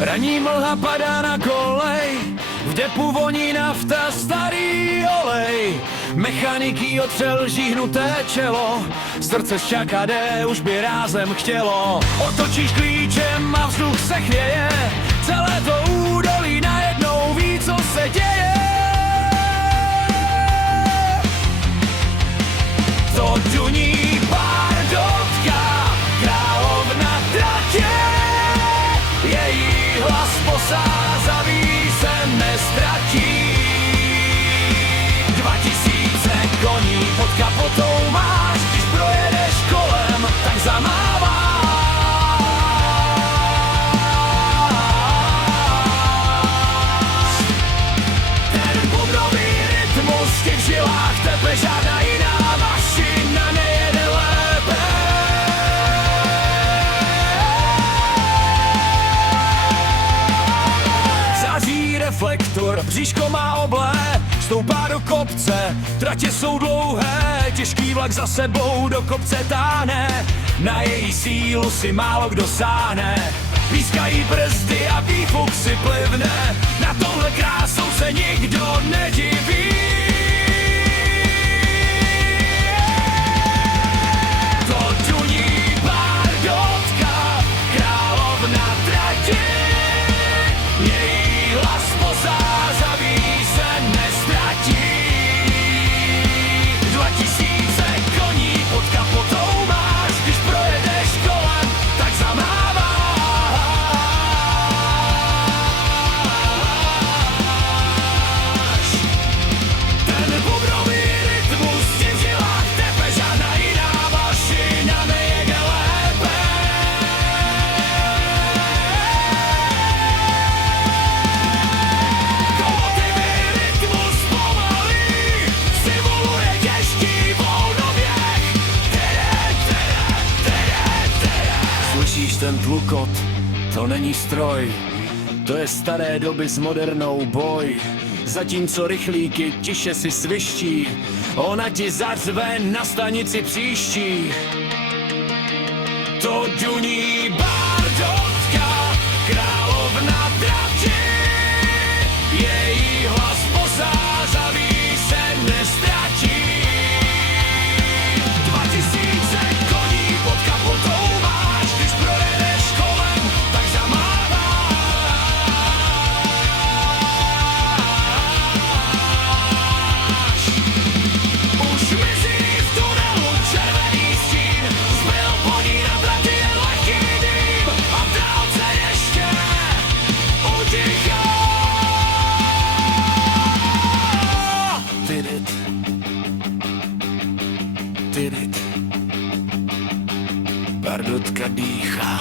Ranní mlha padá na kolej, v depu voní nafta, starý olej. Mechaniky otřel žíhnuté čelo, srdce šťaká jde, už by rázem chtělo. Otočíš klíčem a vzduch se chvěje, celé to údolí najednou ví, co se děje. To duní Bardotka, královna tratě, její hlas posázavý se nestratí. 2000 koní pod kapotou máš, když projedeš kolem, tak zamáváš. Ten bubnový rytmus v těch žilách tepe, žádná jiná mašina nejede lépe. Září reflektor, bříško má oblé, stoupá do kopce, tratě jsou dlouhé, těžký vlak za sebou do kopce táhne, na její sílu si málo kdo sáhne. Pískají brzdy a výfuk si plivne, na tohle krásou se nikdo nediví. To duní Bardotka, královna tratě, její hlas posázavý se nestratí. 2000 koní pod kapotou máš, když projedeš kolem, tak zamáváš. Ten bubnový rytmus v těch žilách tepe, žádná jiná mašina nejede lépe. Komotivý rytmus pomalý simuluje těžký volnoběh. Slyšíš ten tlukot? To není stroj, to je staré doby s modernou boj. Zatímco rychlíky tiše si sviští, ona ti zařve na stanici příští. To duní Bardotka, královna tratě, její hlas posázavý se nestratí. 2000 koní pod kapotou máš, když projedeš kolem, tak zamáváš. Už mizí v tunelu červený stín, zbyl po ní na trati jen lehký dým a v dálce ještě utichá. Tyrit, tyrit, Bardotka dýchá.